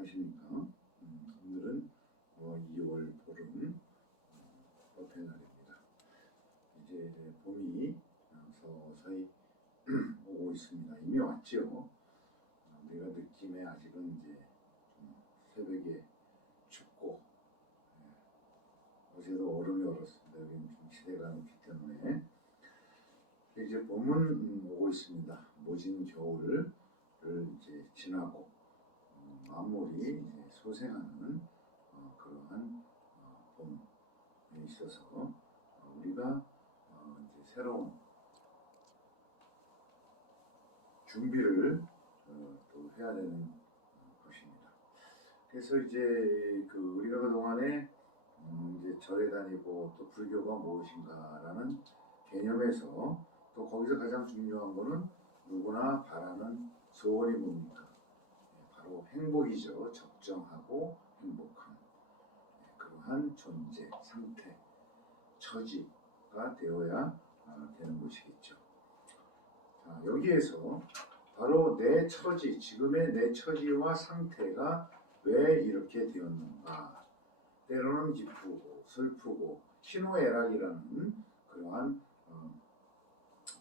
안녕하십니까. 오늘은 2월 보름 어떤 날입니다. 이제 봄이 서서히 오고 있습니다. 이미 왔죠. 내가 느낌에 아직은 이제 좀 새벽에 춥고, 어제도 얼음이 얼었습니다. 여기는 좀 시대가 높기 때문에 이제 봄은 오고 있습니다. 모진 겨울을 이제 지나고 만물이 이제 소생하는 그러한 봄에 있어서 우리가 이제 새로운 준비를 또 해야 되는 것입니다. 그래서 이제 우리가 그동안에 이제 절에 다니고 또 불교가 무엇인가라는 개념에서 또 거기서 가장 중요한 거는 누구나 바라는 소원이 뭡니까? 바로 행복이죠. 적정하고 행복한 그러한 존재, 상태, 처지가 되어야 되는 것이겠죠. 자, 여기에서 바로 내 처지, 지금의 내 처지와 상태가 왜 이렇게 되었는가? 때로는 기쁘고 슬프고 희노애락이라는 그러한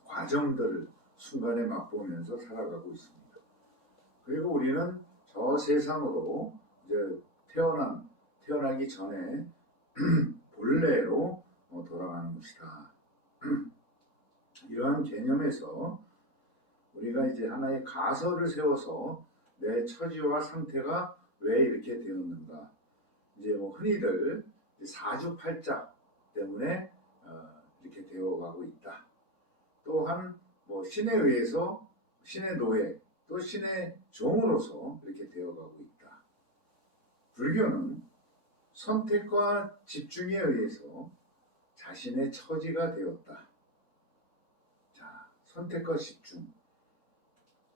과정들을 순간에 맛보면서 살아가고 있습니다. 그리고 우리는 저 세상으로 이제 태어나기 전에 본래로 돌아가는 것이다. 이러한 개념에서 우리가 이제 하나의 가설을 세워서 내 처지와 상태가 왜 이렇게 되었는가. 이제 흔히들 사주팔자 때문에 이렇게 되어가고 있다. 또한 신에 의해서 신의 노예 또 신의 종으로서 이렇게 되어가고 있다. 불교는 선택과 집중에 의해서 자신의 처지가 되었다. 자, 선택과 집중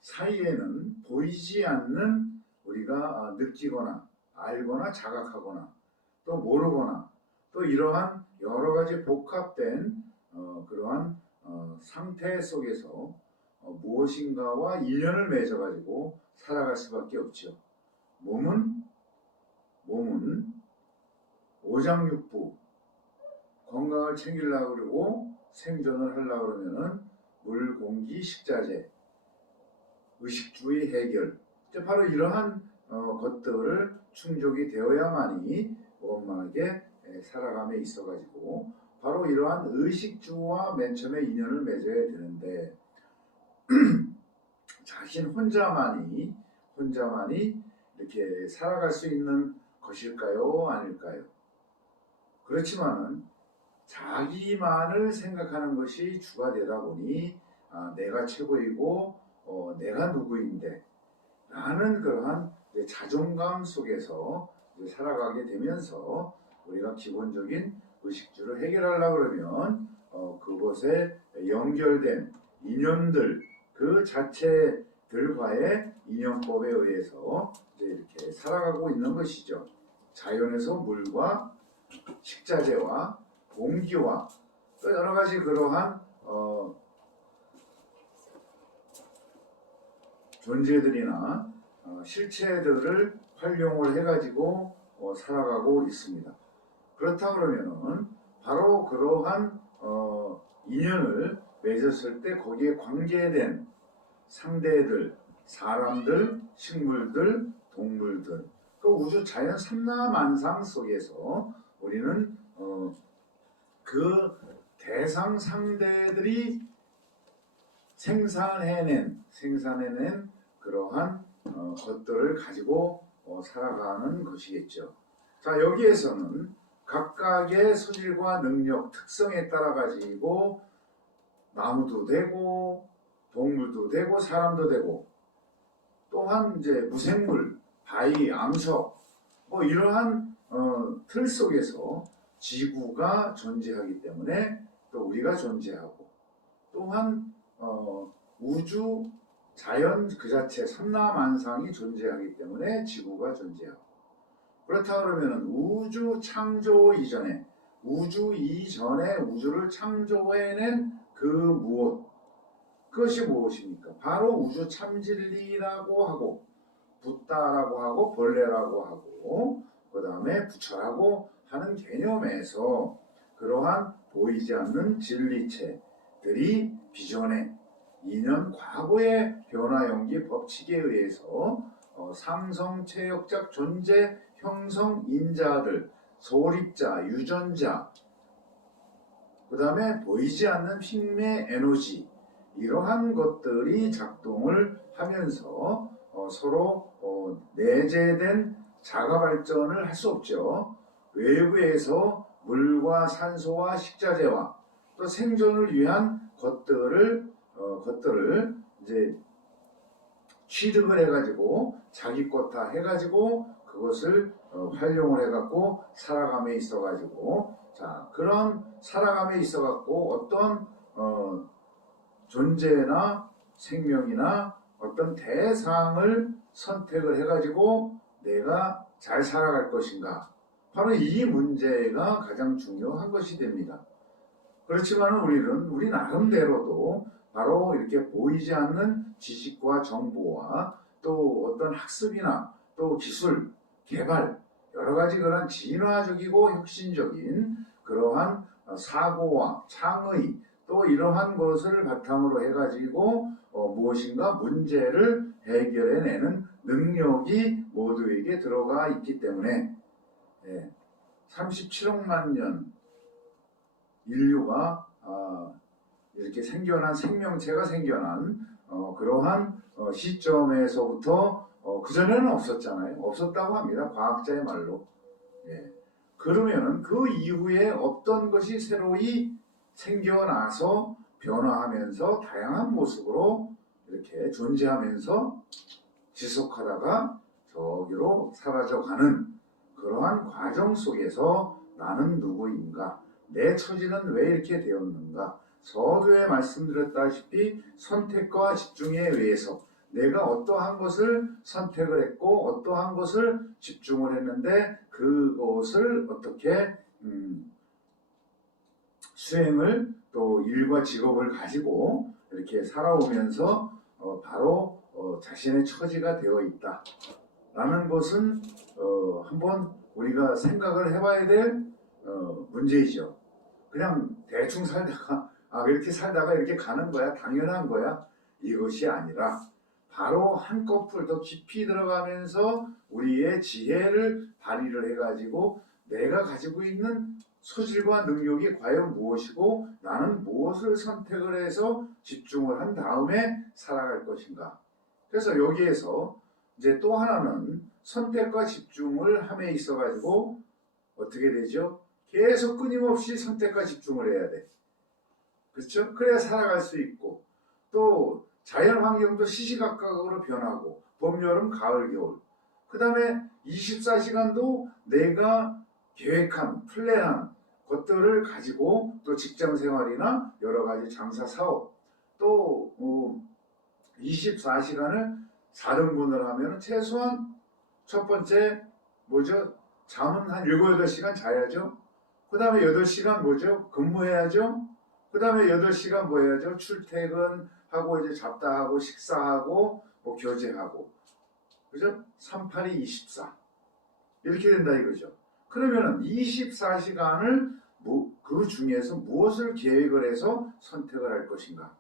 사이에는 보이지 않는 우리가 느끼거나 알거나 자각하거나 또 모르거나 또 이러한 여러 가지 복합된 그러한 상태 속에서 무엇인가와 인연을 맺어가지고 살아갈 수밖에 없죠. 몸은 오장육부 건강을 챙기려고 그러고 생존을 하려고 그러면은 물, 공기, 식자재, 의식주의 해결 바로 이러한 것들을 충족이 되어야만이 원만하게 살아감에 있어가지고 바로 이러한 의식주와 맨 처음에 인연을 맺어야 되는데 자신 혼자만이 이렇게 살아갈 수 있는 것일까요? 아닐까요? 그렇지만은 자기만을 생각하는 것이 주가 되다 보니 내가 최고이고 내가 누구인데 라는 그러한 자존감 속에서 살아가게 되면서 우리가 기본적인 의식주를 해결하려고 그러면 그것에 연결된 인연들 그 자체들과의 인연법에 의해서 이제 이렇게 살아가고 있는 것이죠. 자연에서 물과 식자재와 공기와 또 여러 가지 그러한 존재들이나 실체들을 활용을 해가지고 살아가고 있습니다. 그렇다 그러면은 바로 그러한 인연을 맺었을 때 거기에 관계된 상대들, 사람들, 식물들, 동물들, 그 우주 자연 삼라만상 속에서 우리는 그 대상 상대들이 생산해낸 그러한 것들을 가지고 살아가는 것이겠죠. 자, 여기에서는 각각의 소질과 능력, 특성에 따라 가지고 나무도 되고 동물도 되고 사람도 되고 또한 이제 무생물, 바위, 암석 이러한 틀 속에서 지구가 존재하기 때문에 또 우리가 존재하고 또한 우주, 자연 그 자체 삼라만상이 존재하기 때문에 지구가 존재하고 그렇다 그러면 우주 창조 이전에 우주를 창조해낸 그 무엇 그것이 무엇입니까? 바로 우주 참진리라고 하고 붓다라고 하고 벌레라고 하고 그 다음에 부처라고 하는 개념에서 그러한 보이지 않는 진리체들이 비전의 이년 과거의 변화 연기 법칙에 의해서 상성체역적 존재 형성 인자들, 소립자, 유전자, 그 다음에 보이지 않는 핑매 에너지, 이러한 것들이 작동을 하면서 서로 내재된 자가 발전을 할 수 없죠. 외부에서 물과 산소와 식자재와 또 생존을 위한 것들을 이제 취득을 해가지고 자기 것 다 해가지고 그것을 활용을 해갖고 살아감에 있어가지고 자 그런 살아감에 있어갖고 어떤 존재나 생명이나 어떤 대상을 선택을 해가지고 내가 잘 살아갈 것인가, 바로 이 문제가 가장 중요한 것이 됩니다. 그렇지만 우리 나름대로도 바로 이렇게 보이지 않는 지식과 정보와 또 어떤 학습이나 또 기술, 개발, 여러 가지 그런 진화적이고 혁신적인 그러한 사고와 창의 또 이러한 것을 바탕으로 해가지고 무엇인가 문제를 해결해내는 능력이 모두에게 들어가 있기 때문에 37억만 년 인류가 이렇게 생겨난 생명체가 생겨난 그러한 시점에서부터 그전에는 없었잖아요. 없었다고 합니다. 과학자의 말로. 그러면은 그 이후에 어떤 것이 새로이 생겨나서 변화하면서 다양한 모습으로 이렇게 존재하면서 지속하다가 저기로 사라져가는 그러한 과정 속에서 나는 누구인가? 내 처지는 왜 이렇게 되었는가? 서두에 말씀드렸다시피 선택과 집중에 의해서 내가 어떠한 것을 선택을 했고 어떠한 것을 집중을 했는데 그것을 어떻게 수행을 또 일과 직업을 가지고 이렇게 살아오면서 바로 자신의 처지가 되어 있다라는 것은 한번 우리가 생각을 해봐야 될 문제이죠. 그냥 대충 살다가 이렇게 살다가 이렇게 가는 거야, 당연한 거야, 이것이 아니라 바로 한꺼풀 더 깊이 들어가면서 우리의 지혜를 발휘를 해가지고 내가 가지고 있는 소질과 능력이 과연 무엇이고 나는 무엇을 선택을 해서 집중을 한 다음에 살아갈 것인가. 그래서 여기에서 이제 또 하나는 선택과 집중을 함에 있어가지고 어떻게 되죠? 계속 끊임없이 선택과 집중을 해야 돼. 그렇죠? 그래야 살아갈 수 있고 또 자연 환경도 시시각각으로 변하고 봄, 여름, 가을, 겨울 그 다음에 24시간도 내가 계획한 플랜한 것들을 가지고 또 직장 생활이나 여러 가지 장사 사업 또 24시간을 4등분을 하면 최소한 첫 번째 뭐죠? 잠은 한 7, 8시간 자야죠. 그 다음에 8시간 뭐죠? 근무해야죠. 그 다음에 8시간 뭐 해야죠? 출퇴근하고 이제 잡다하고 식사하고 뭐 교제하고 그죠? 38이 24 이렇게 된다 이거죠. 그러면은 24시간을 그 중에서 무엇을 계획을 해서 선택을 할 것인가?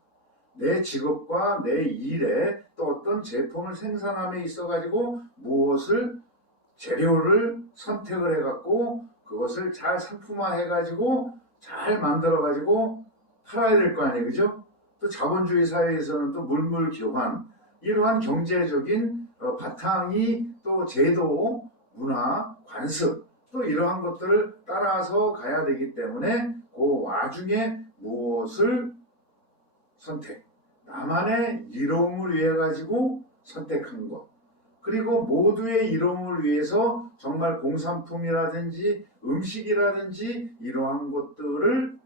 내 직업과 내 일에 또 어떤 제품을 생산함에 있어 가지고 무엇을 재료를 선택을 해갖고 그것을 잘 상품화 해가지고 잘 만들어가지고 팔아야 될 거 아니에요, 그죠? 또 자본주의 사회에서는 또 물물 교환 이러한 경제적인 바탕이 또 제도, 문화, 관습 또 이러한 것들을 따라서 가야 되기 때문에 그 와중에 무엇을 선택, 나만의 이로움을 위해 가지고 선택한 것 그리고 모두의 이로움을 위해서 정말 공산품이라든지 음식이라든지 이러한 것들을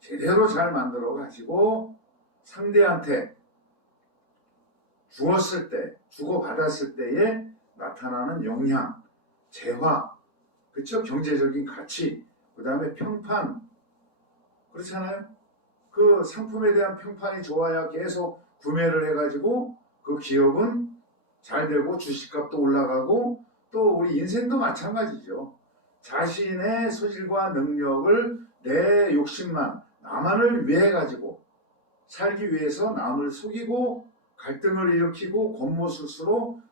제대로 잘 만들어 가지고 상대한테 주었을 때, 주고받았을 때에 나타나는 영향, 재화, 그쵸? 경제적인 가치, 그 다음에 평판, 그렇잖아요? 그 상품에 대한 평판이 좋아야 계속 구매를 해가지고 그 기업은 잘 되고 주식값도 올라가고 또 우리 인생도 마찬가지죠. 자신의 소질과 능력을 내 욕심만 나만을 위해 가지고 살기 위해서 남을 속이고 갈등을 일으키고 권모술수로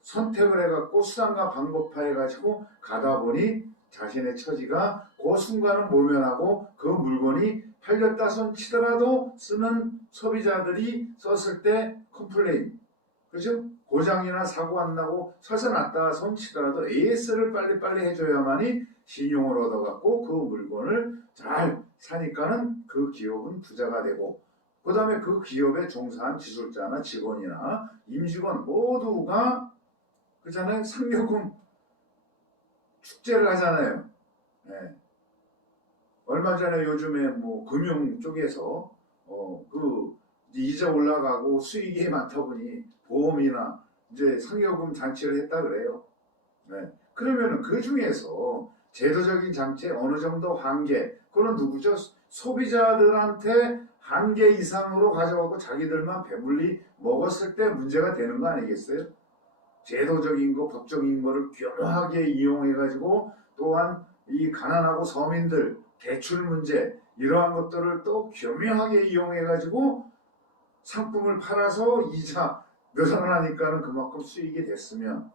선택을 해갖고 수단과 방법화해가지고 가다 보니 자신의 처지가 그 순간은 모면하고 그 물건이 팔렸다 손치더라도 쓰는 소비자들이 썼을 때 컴플레인, 그죠? 고장이나 사고 안 나고 서서 났다 손치더라도 AS를 빨리빨리 해줘야만이 신용을 얻어갖고 그 물건을 잘 사니까는 그 기업은 부자가 되고, 그 다음에 그 기업에 종사한 기술자나 직원이나 임직원 모두가 그잖아요. 상여금 축제를 하잖아요. 네. 얼마 전에 요즘에 뭐 금융 쪽에서 그 이자 올라가고 수익이 많다 보니 보험이나 이제 상여금 잔치를 했다 그래요. 네. 그러면은 그 중에서 제도적인 장치에 어느 정도 한계, 그건 누구죠? 소비자들한테 한계 이상으로 가져가고 자기들만 배불리 먹었을 때 문제가 되는 거 아니겠어요? 제도적인 거, 법적인 거를 교묘하게 이용해가지고 또한 이 가난하고 서민들 대출 문제 이러한 것들을 또 교묘하게 이용해가지고 상품을 팔아서 이자 늘어나니까는 그만큼 수익이 됐으면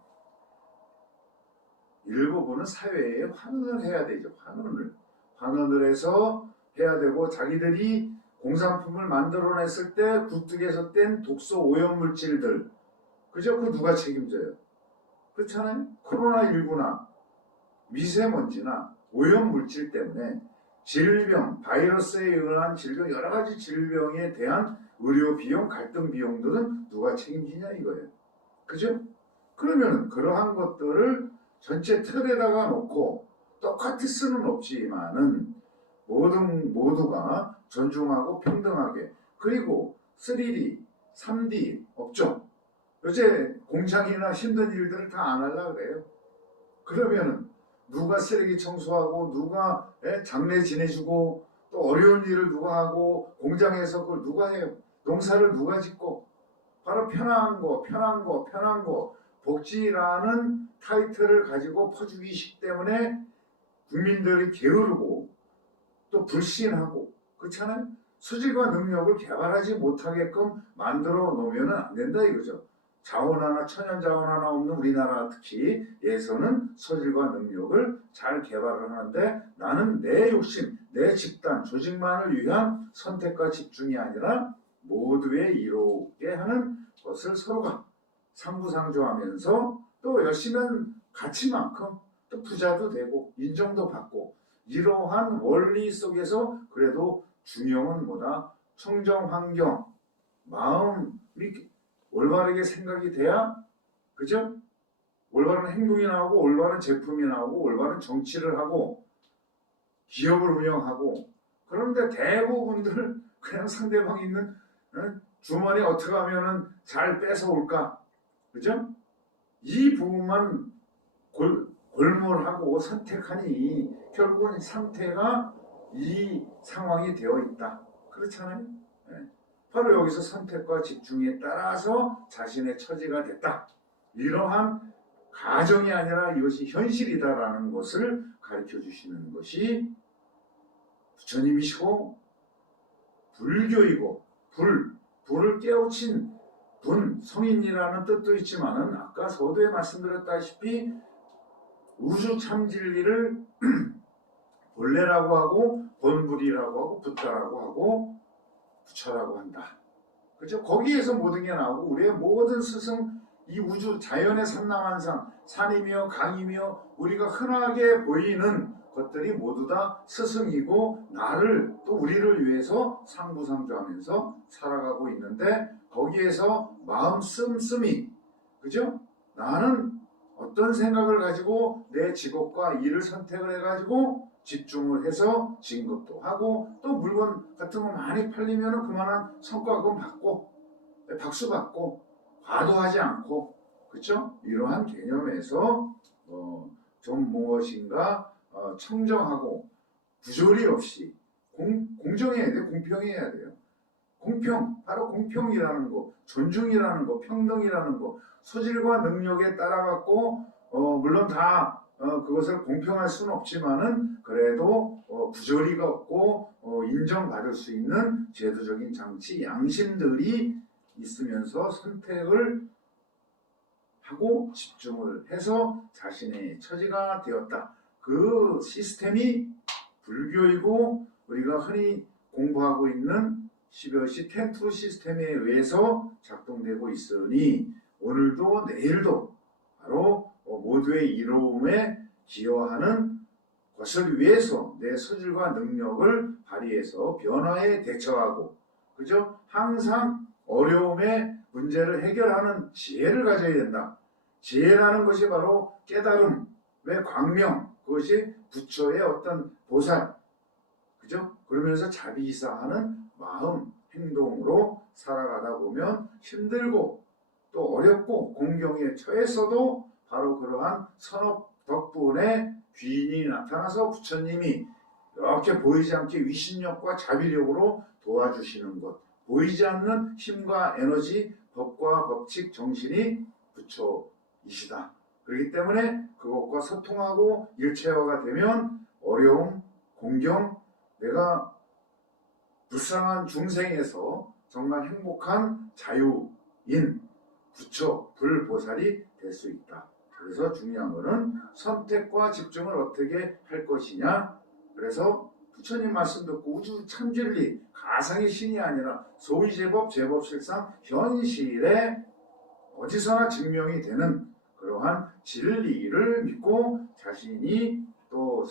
일부분은 사회에 환원을 해야 되죠. 환원을 해서 해야 되고, 자기들이 공산품을 만들어냈을 때 굴뚝에서 뗀 독소 오염물질들, 그죠? 그 누가 책임져요? 그렇잖아요. 코로나19나 미세먼지나 오염물질 때문에 질병, 바이러스에 의한 질병, 여러 가지 질병에 대한 의료 비용, 갈등 비용들은 누가 책임지냐 이거예요. 그죠? 그러면 그러한 것들을 전체 틀에다가 놓고 똑같이 수는 없지만은 모두가 존중하고 평등하게, 그리고 3D, 3D 업종, 요새 공장이나 힘든 일들을 다 안 하려고 그래요. 그러면은 누가 쓰레기 청소하고 누가 장례 지내주고 또 어려운 일을 누가 하고 공장에서 그걸 누가 해요? 농사를 누가 짓고? 바로 편한 거 복지라는 타이틀을 가지고 퍼주기식 때문에 국민들이 게으르고 또 불신하고, 그렇잖아요? 수질과 능력을 개발하지 못하게끔 만들어 놓으면 안 된다 이거죠. 자원 하나, 천연 자원 하나 없는 우리나라 특히 에서는 소질과 능력을 잘 개발을 하는데, 나는 내 욕심, 내 집단, 조직만을 위한 선택과 집중이 아니라 모두의 이롭게 하는 것을 서로가 상부상조하면서 또 열심히 한 가치만큼 또 부자도 되고 인정도 받고, 이러한 원리 속에서 그래도 중요한 뭐다? 청정환경, 마음이 올바르게 생각이 돼야, 그죠? 올바른 행동이 나오고 올바른 제품이 나오고 올바른 정치를 하고 기업을 운영하고. 그런데 대부분들 그냥 상대방 있는 주머니 어떻게 하면은 잘 뺏어올까, 그죠? 이 부분만 골몰하고 선택하니 결국은 상태가 이 상황이 되어 있다. 그렇잖아요. 네. 바로 여기서 선택과 집중에 따라서 자신의 처지가 됐다. 이러한 가정이 아니라 이것이 현실이다라는 것을 가르쳐 주시는 것이 부처님이시고 불교이고, 불을 깨우친 분, 성인이라는 뜻도 있지만은 아까 서두에 말씀드렸다시피 우주 참진리를 본래라고 하고 본불이라고 하고 붓다라고 하고 부처라고 한다. 그죠? 거기에서 모든 게 나오고 우리의 모든 스승, 이 우주 자연의 삼라만상, 산이며 강이며 우리가 흔하게 보이는 것들이 모두 다 스승이고 나를 또 우리를 위해서 상부상조하면서 살아가고 있는데, 거기에서 마음 씀씀이, 그죠? 나는 어떤 생각을 가지고 내 직업과 일을 선택을 해가지고 집중을 해서 진급도 하고 또 물건 같은 거 많이 팔리면 그만한 성과금 받고 박수 받고 과도하지 않고, 그렇죠? 이러한 개념에서 좀 무엇인가 청정하고 부조리 없이 공정해야 돼요. 공평해야 돼요. 공평, 바로 공평이라는 거, 존중이라는 거, 평등이라는 거, 소질과 능력에 따라 갖고 물론 다 그것을 공평할 수는 없지만은 그래도 부조리가 없고 인정받을 수 있는 제도적인 장치, 양심들이 있으면서 선택을 하고 집중을 해서 자신의 처지가 되었다. 그 시스템이 불교이고 우리가 흔히 공부하고 있는 12월시 텐트루 시스템에 의해서 작동되고 있으니 오늘도 내일도 바로 모두의 이로움에 기여하는 것을 위해서 내 소질과 능력을 발휘해서 변화에 대처하고, 그죠? 항상 어려움의 문제를 해결하는 지혜를 가져야 된다. 지혜라는 것이 바로 깨달음의 광명, 그것이 부처의 어떤 보살, 그죠? 그러면서 자비이사하는 마음, 행동으로 살아가다 보면 힘들고 또 어렵고 공경에 처했어도 바로 그러한 선업 덕분에 귀인이 나타나서 부처님이 이렇게 보이지 않게 위신력과 자비력으로 도와주시는 것, 보이지 않는 힘과 에너지, 법과 법칙, 정신이 부처이시다. 그렇기 때문에 그것과 소통하고 일체화가 되면 어려움, 공경, 내가 불쌍한 중생에서 정말 행복한 자유인 부처, 불보살이 될 수 있다. 그래서 중요한 것은 선택과 집중을 어떻게 할 것이냐. 그래서 부처님 말씀 듣고 우주 참진리, 가상의 신이 아니라 소위 제법, 제법실상 현실에 어디서나 증명이 되는 그러한 진리를 믿고 자신이 또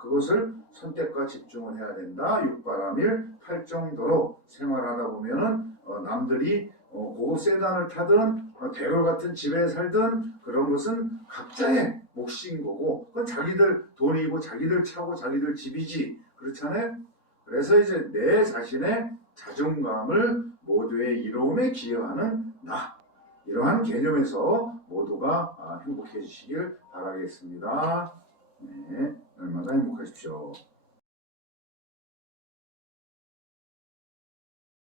그것을 선택과 집중을 해야 된다. 육바라밀 탈 정도로 생활하다 보면은 남들이 고급 세단을 타든 대로 같은 집에 살든 그런 것은 각자의 몫인 거고, 그건 자기들 돈이고 자기들 차고 자기들 집이지, 그렇잖아요. 그래서 이제 내 자신의 자존감을 모두의 이로움에 기여하는 나, 이러한 개념에서 모두가 행복해지시길 바라겠습니다. 네, 얼마나 행복하십시오.